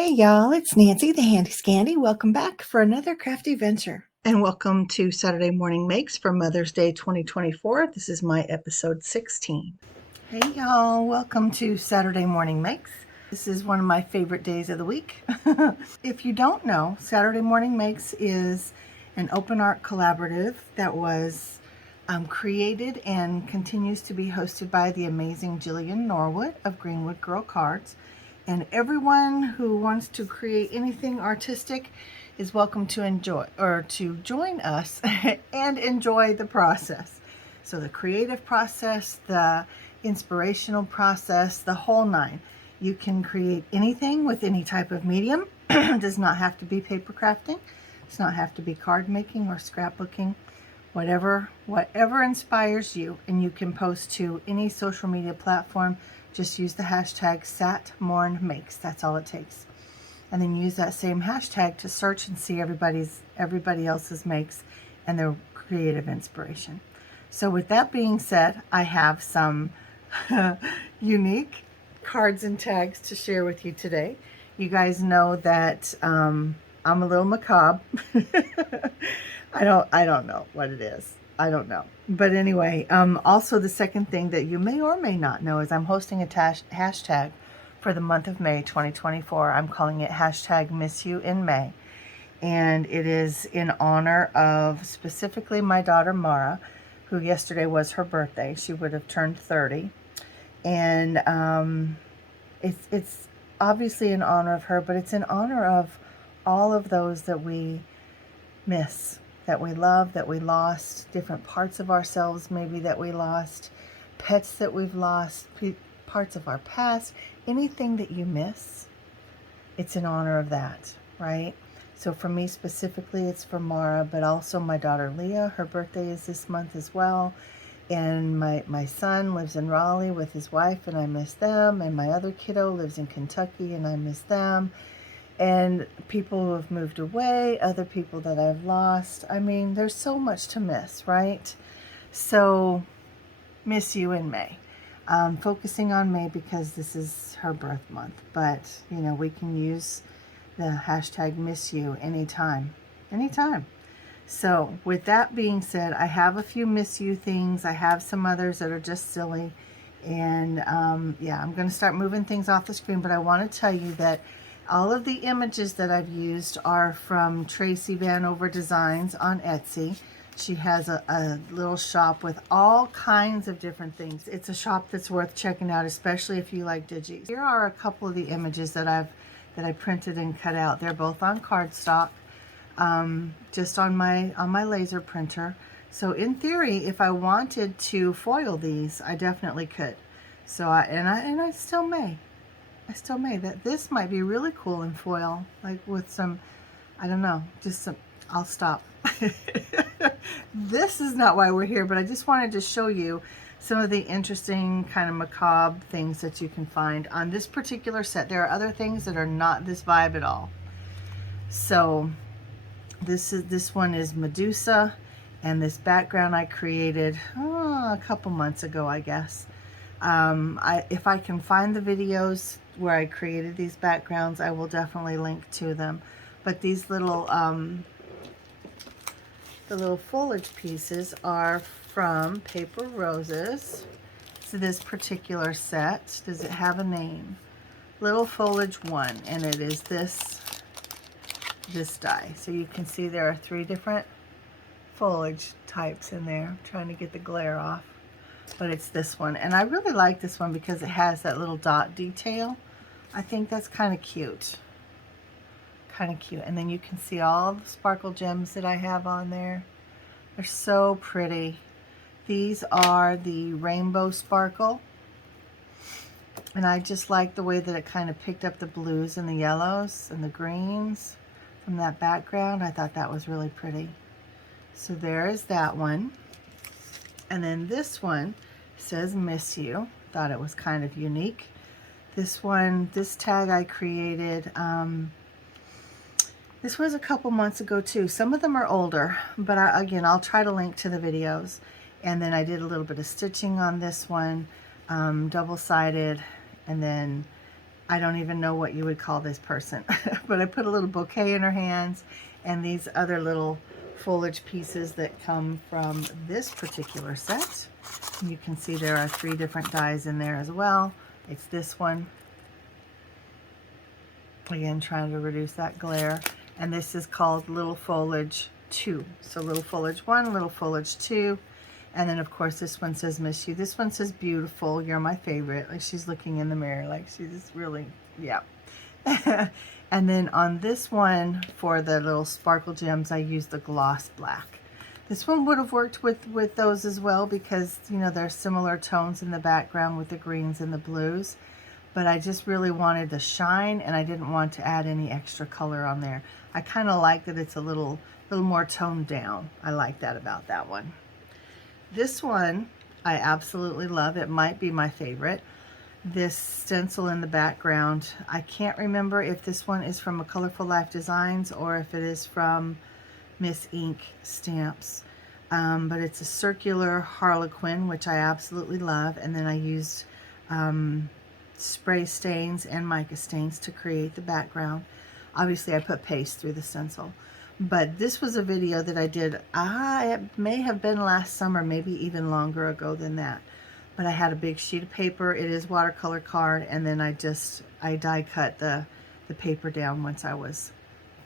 Hey y'all, it's Nancy the Handy Scandy. Welcome back for another crafty venture. And welcome to Saturday Morning Makes for Mother's Day 2024. This is my episode 16. Hey y'all, welcome to Saturday Morning Makes. This is one of my favorite days of the week. If you don't know, Saturday Morning Makes is an open art collaborative that was created and continues to be hosted by the amazing Jillian Norwood of Greenwood Girl Cards. And everyone who wants to create anything artistic is welcome to enjoy or to join us and enjoy the process. So the creative process, the inspirational process, the whole nine. You can create anything with any type of medium. It does not have to be paper crafting. It does not have to be card making or scrapbooking. Whatever inspires you, and you can post to any social media platform. Just use the hashtag SatMornMakes. That's all it takes. And then use that same hashtag to search and see everybody else's makes and their creative inspiration. So with that being said, I have some unique cards and tags to share with you today. You guys know that I'm a little macabre. I don't know what it is. I don't know. But anyway, also the second thing that you may or may not know is I'm hosting a hashtag for the month of May 2024. I'm calling it hashtag Miss You in May. And it is in honor of specifically my daughter Mara, who yesterday was her birthday. She would have turned 30. And it's obviously in honor of her, but it's in honor of all of those that we miss, that we love, that we lost, different parts of ourselves maybe that we lost, pets that we've lost, parts of our past, anything that you miss, it's in honor of that, right? So for me specifically, it's for Mara, but also my daughter Leah. Her birthday is this month as well. And my son lives in Raleigh with his wife, and I miss them. And my other kiddo lives in Kentucky, and I miss them. And people who have moved away, other people that I've lost. I mean, there's so much to miss, right? So, miss you in May. Focusing on May because this is her birth month. But, you know, we can use the hashtag miss you anytime. Anytime. So, with that being said, I have a few miss you things. I have some others that are just silly. And, yeah, I'm going to start moving things off the screen. But I want to tell you that all of the images that I've used are from Tracy Vanover Designs on Etsy. She has a little shop with all kinds of different things. It's a shop that's worth checking out, especially if you like digis. Here are a couple of the images that I printed and cut out. They're both on cardstock, just on my laser printer. So in theory, if I wanted to foil these, I definitely could. So I still may. That this might be really cool in foil, like with some, I don't know, just some, I'll stop. This is not why we're here, but I just wanted to show you some of the interesting kind of macabre things that you can find on this particular set. There are other things that are not this vibe at all. So this one is Medusa, and this background I created a couple months ago, I guess. If I can find the videos where I created these backgrounds, I will definitely link to them. But these little the little foliage pieces are from Paper Roses. So this particular set, does it have a name? Little Foliage 1, and it is this die. So you can see there are 3 different foliage types in there. I'm trying to get the glare off. But it's this one, and I really like this one because it has that little dot detail. I think that's kind of cute. And then you can see all the sparkle gems that I have on there. They're so pretty. These are the rainbow sparkle, and I just like the way that it kind of picked up the blues and the yellows and the greens from that background. I thought that was really pretty. So there is that one. And then this one says Miss You. Thought it was kind of unique. This one, this tag I created, this was a couple months ago too. Some of them are older, but again, I'll try to link to the videos. And then I did a little bit of stitching on this one, double-sided, and then I don't even know what you would call this person, but I put a little bouquet in her hands and these other little foliage pieces that come from this particular set. You can see there are 3 different dies in there as well. It's this one. Again, trying to reduce that glare. And this is called Little Foliage 2. So Little Foliage 1, Little Foliage 2. And then, of course, this one says Miss You. This one says Beautiful. You're my favorite. Like she's looking in the mirror. Like she's really, yeah. And then on this one, for the little sparkle gems, I used the gloss black. This one would have worked with those as well because, you know, there's similar tones in the background with the greens and the blues. But I just really wanted the shine, and I didn't want to add any extra color on there. I kind of like that it's a little more toned down. I like that about that one. This one I absolutely love. It might be my favorite. This stencil in the background, I can't remember if this one is from a Colorful Life Designs or if it is from Miss Ink Stamps. But it's a circular harlequin, which I absolutely love. And then I used spray stains and mica stains to create the background. Obviously I put paste through the stencil, but this was a video that I did, it may have been last summer, maybe even longer ago than that, but I had a big sheet of paper. It is watercolor card, and then I die cut the paper down once I was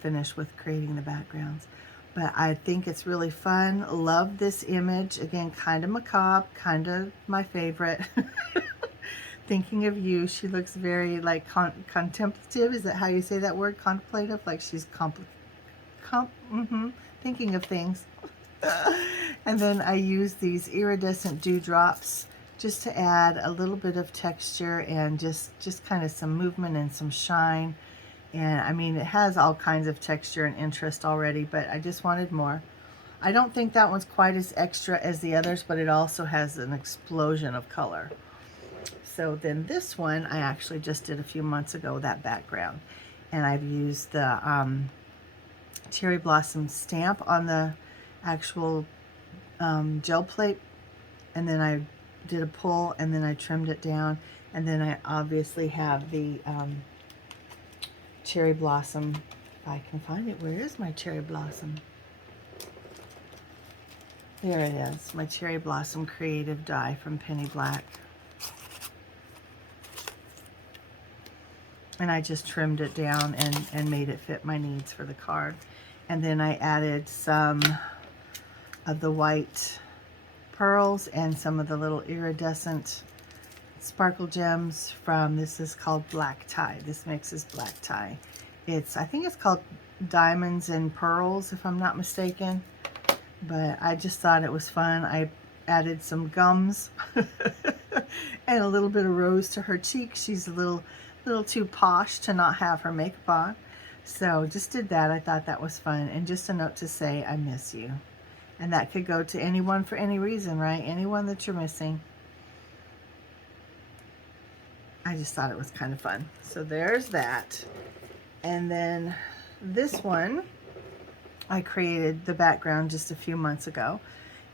finished with creating the backgrounds. But I think it's really fun. Love this image. Again, kind of macabre, kind of my favorite. Thinking of you. She looks very like contemplative. Is that how you say that word? Contemplative? Like she's thinking of things. And then I use these iridescent dewdrops just to add a little bit of texture and just kind of some movement and some shine. And I mean, it has all kinds of texture and interest already, but I just wanted more. I don't think that one's quite as extra as the others, but it also has an explosion of color. So then this one, I actually just did a few months ago, that background. And I've used the cherry blossom stamp on the actual gel plate. And then I did a pull, and then I trimmed it down. And then I obviously have the cherry blossom. If I can find it. Where is my cherry blossom? There it is. My cherry blossom creative die from Penny Black. And I just trimmed it down and made it fit my needs for the card. And then I added some of the white pearls and some of the little iridescent sparkle gems from, this is called Black Tie. This mix is Black Tie. I think it's called Diamonds and Pearls, if I'm not mistaken. But I just thought it was fun. I added some gums and a little bit of rose to her cheek. She's a little too posh to not have her makeup on. So just did that. I thought that was fun. And just a note to say, I miss you. And that could go to anyone for any reason, right? Anyone that you're missing. I just thought it was kind of fun. So there's that. And then this one, I created the background just a few months ago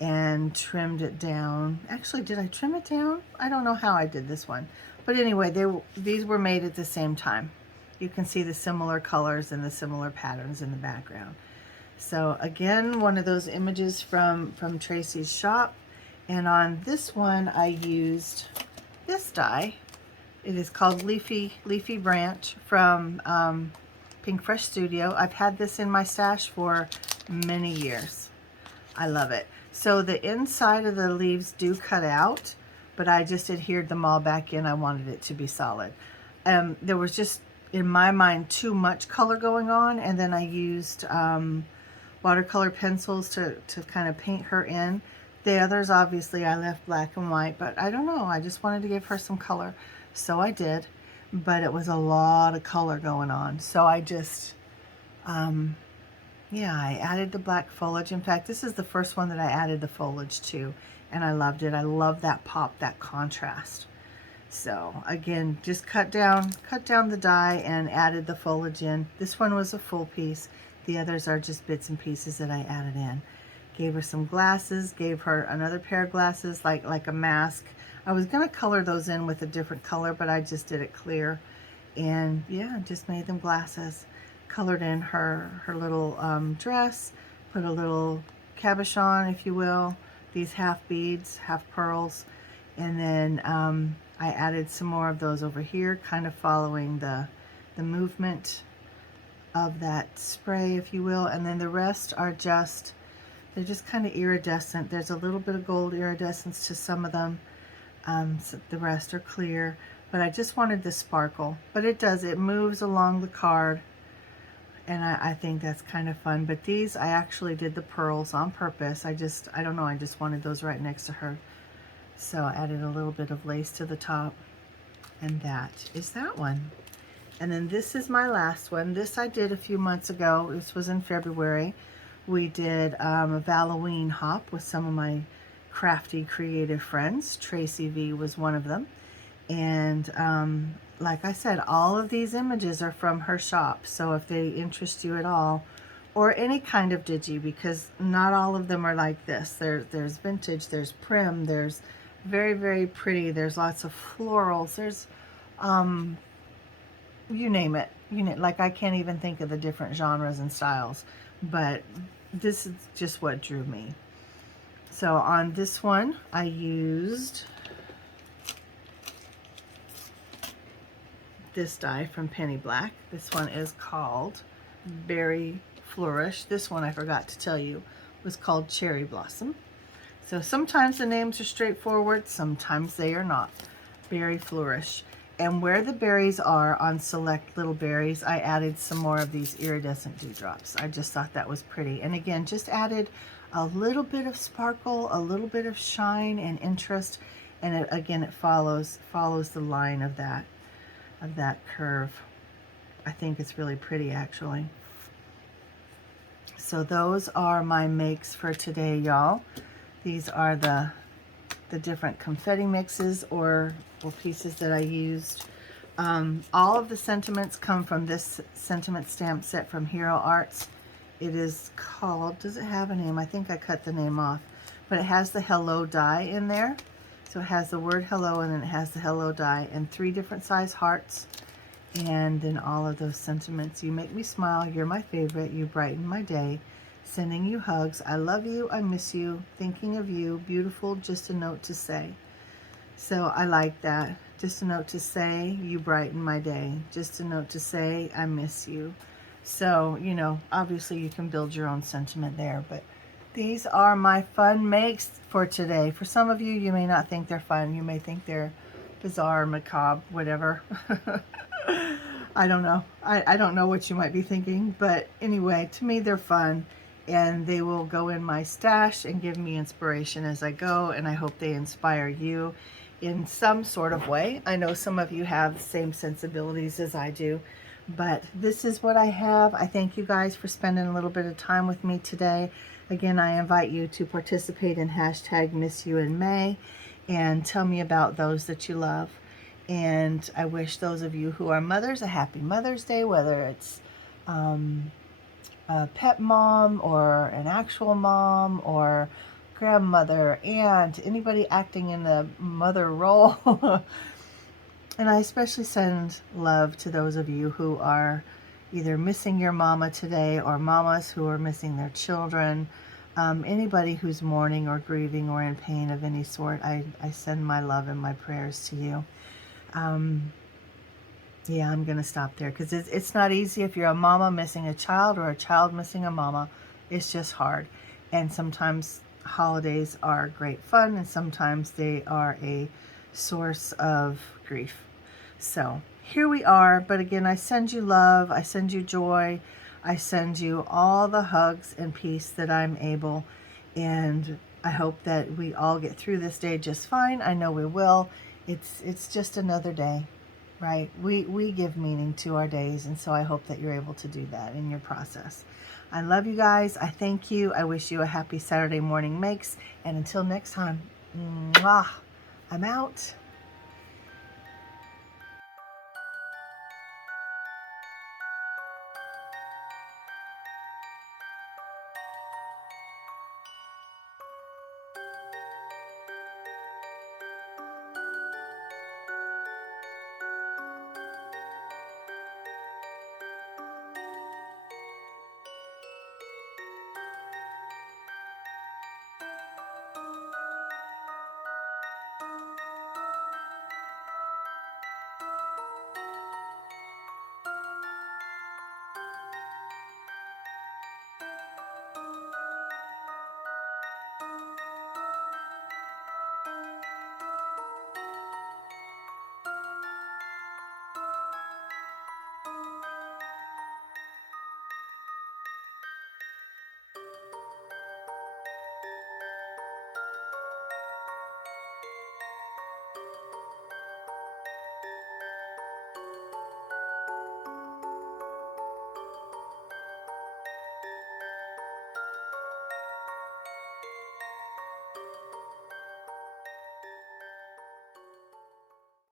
and trimmed it down. Actually, did I trim it down? I don't know how I did this one. But anyway, these were made at the same time. You can see the similar colors and the similar patterns in the background. So again, one of those images from Tracy's shop. And on this one, I used this die. It is called Leafy Branch from Pink Fresh Studio. I've had this in my stash for many years. I love it. So the inside of the leaves do cut out, but I just adhered them all back in. I wanted it to be solid. There was just, in my mind, too much color going on, and then I used watercolor pencils to kind of paint her in. The others, obviously, I left black and white, but I don't know. I just wanted to give her some color, so I did. But it was a lot of color going on, so I just, yeah, I added the black foliage. In fact, this is the first one that I added the foliage to, and I loved it. I love that pop, that contrast. So again, just cut down the die and added the foliage in. This one was a full piece. The others are just bits and pieces that I added in. Gave her some glasses, gave her another pair of glasses, like a mask. I was gonna color those in with a different color, but I just did it clear. And yeah, just made them glasses. Colored in her little dress, put a little cabochon, if you will, these half beads, half pearls, and then I added some more of those over here, kind of following the movement of that spray, if you will. And then the rest are just, they're just kind of iridescent. There's a little bit of gold iridescence to some of them. So the rest are clear, but I just wanted the sparkle. But it does, it moves along the card, and I think that's kind of fun. But these, I actually did the pearls on purpose. I don't know, I just wanted those right next to her. So I added a little bit of lace to the top, and that is that one. And then this is my last one. This I did a few months ago. This was in February. We did a Halloween hop with some of my crafty creative friends. Tracy V was one of them. And like I said, all of these images are from her shop. So if they interest you at all, or any kind of digi, because not all of them are like this. There's vintage, there's prim, there's very, very pretty, there's lots of florals, there's you name it. Like I can't even think of the different genres and styles, but this is just what drew me. So on this one, I used this die from Penny Black. This one is called Berry Flourish. This one I forgot to tell you was called Cherry Blossom. So sometimes the names are straightforward, sometimes they are not. Berry Flourish. And where the berries are on select little berries, I added some more of these iridescent dewdrops. I just thought that was pretty. And again, just added a little bit of sparkle, a little bit of shine and interest. And again, it follows the line of that curve. I think it's really pretty, actually. So those are my makes for today, y'all. These are the different confetti mixes or pieces that I used. All of the sentiments come from this sentiment stamp set from Hero Arts. It is called, does it have a name? I think I cut the name off, but it has the hello die in there. So it has the word hello, and then it has the hello die and 3 different size hearts. And then all of those sentiments. You make me smile, you're my favorite, you brighten my day. Sending you hugs, I love you, I miss you, thinking of you, beautiful, just a note to say. So I like that. Just a note to say, you brighten my day. Just a note to say, I miss you. So, you know, obviously you can build your own sentiment there, but these are my fun makes for today. For some of you, you may not think they're fun. You may think they're bizarre, macabre, whatever. I don't know. I don't know what you might be thinking, but anyway, to me they're fun, and they will go in my stash and give me inspiration as I go, and I hope they inspire you in some sort of way. I know some of you have the same sensibilities as I do, but this is what I have. I thank you guys for spending a little bit of time with me today. Again, I invite you to participate in hashtag Miss You in May and tell me about those that you love. And I wish those of you who are mothers a happy Mother's Day, whether it's a pet mom or an actual mom or grandmother, aunt, anybody acting in the mother role. And I especially send love to those of you who are either missing your mama today or mamas who are missing their children. Anybody who's mourning or grieving or in pain of any sort, I send my love and my prayers to you. Yeah, I'm going to stop there because it's not easy if you're a mama missing a child or a child missing a mama. It's just hard. And sometimes holidays are great fun, and sometimes they are a source of grief. So here we are. But again, I send you love. I send you joy. I send you all the hugs and peace that I'm able. And I hope that we all get through this day just fine. I know we will. It's just another day, right? We give meaning to our days, and so I hope that you're able to do that in your process. I love you guys. I thank you. I wish you a happy Saturday morning makes, and until next time, mwah, I'm out.